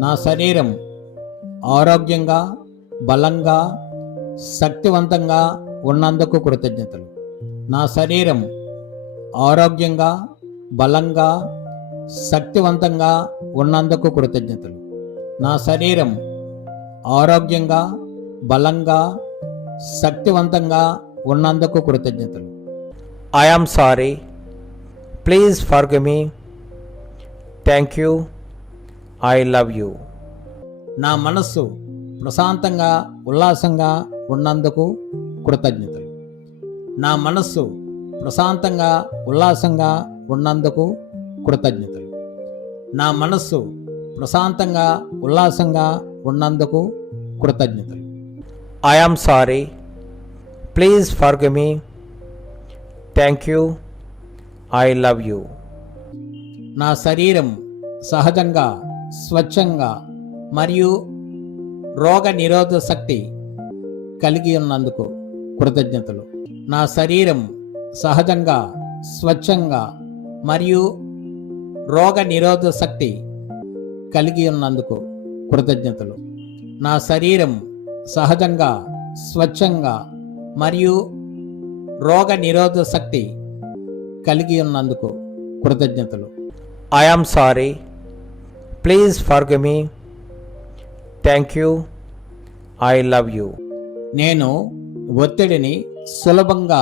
నా శరీరం ఆరోగ్యంగా బలంగా శక్తివంతంగా ఉన్నందుకు కృతజ్ఞతలు. నా శరీరం ఆరోగ్యంగా బలంగా శక్తివంతంగా ఉన్నందుకు కృతజ్ఞతలు. నా శరీరం ఆరోగ్యంగా బలంగా శక్తివంతంగా ఉన్నందుకు కృతజ్ఞతలు. I sorry please for me thank you I love you. నా మనస్సు ప్రశాంతంగా ఉల్లాసంగా ఉన్నందుకు కృతజ్ఞతలు నా మనస్సు ప్రశాంతంగా ఉల్లాసంగా ఉన్నందుకు కృతజ్ఞతలు నా మనస్సు ప్రశాంతంగా ఉల్లాసంగా ఉన్నందుకు కృతజ్ఞతలు am sorry. Please forgive me. Thank you. I love you. నా శరీరం సహజంగా స్వచ్ఛంగా మరియు రోగ నిరోధ శక్తి కలిగి ఉన్నందుకు కృతజ్ఞతలు. నా శరీరం సహజంగా స్వచ్ఛంగా మరియు రోగ నిరోధ శక్తి కలిగి ఉన్నందుకు కృతజ్ఞతలు. నా శరీరం సహజంగా స్వచ్ఛంగా మరియు రోగ నిరోధ శక్తి కలిగి ఉన్నందుకు కృతజ్ఞతలు. I sorry Please forgive me. Thank you. I love you. నేను ఒత్తిడిని సులభంగా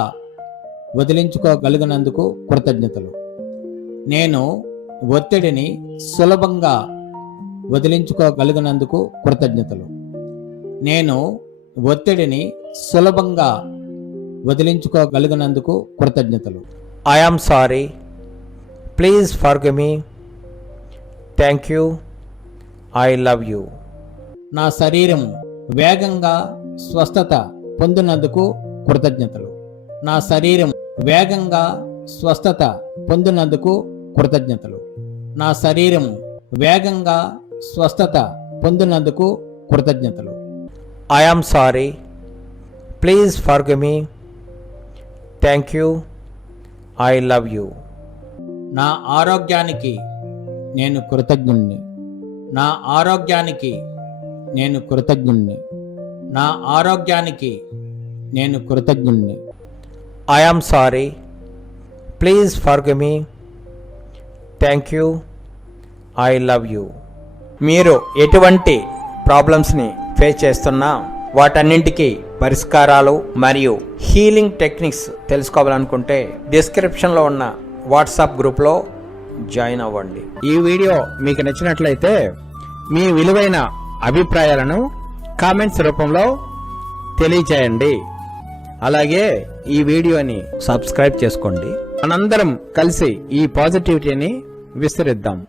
వదిలించుకోగలిగినందుకు కృతజ్ఞతలు నేను ఒత్తిడిని సులభంగా వదిలించుకోగలిగినందుకు కృతజ్ఞతలు నేను ఒత్తిడిని సులభంగా వదిలించుకోగలిగినందుకు కృతజ్ఞతలు I am sorry. Please forgive Thank you. I love you. నా శరీరం వేగంగా స్వస్థత పొందినందుకు కృతజ్ఞతలు నా శరీరం వేగంగా స్వస్థత పొందినందుకు కృతజ్ఞతలు నా శరీరం వేగంగా స్వస్థత పొందినందుకు కృతజ్ఞతలు am sorry. Please forgive me. Thank you. I love you. నా ఆరోగ్యానికి నేను కృతజ్ఞుణ్ణి. నా ఆరోగ్యానికి నేను కృతజ్ఞుణ్ణి. నా ఆరోగ్యానికి నేను కృతజ్ఞుణ్ణి. I am sorry please Please me thank you I love you మీరు ఎటువంటి ప్రాబ్లమ్స్ని ఫేస్ చేస్తున్నా వాటన్నింటికి పరిష్కారాలు మరియు హీలింగ్ టెక్నిక్స్ తెలుసుకోవాలనుకుంటే డిస్క్రిప్షన్లో ఉన్న వాట్సాప్ గ్రూప్లో జాయిన్ అవ్వండి. ఈ వీడియో మీకు నచ్చినట్లయితే మీ విలువైన అభిప్రాయాలను కామెంట్స్ రూపంలో తెలియచేయండి. అలాగే ఈ వీడియోని సబ్స్క్రైబ్ చేసుకోండి. మనందరం కలిసి ఈ పాజిటివిటీని విస్తరిద్దాం.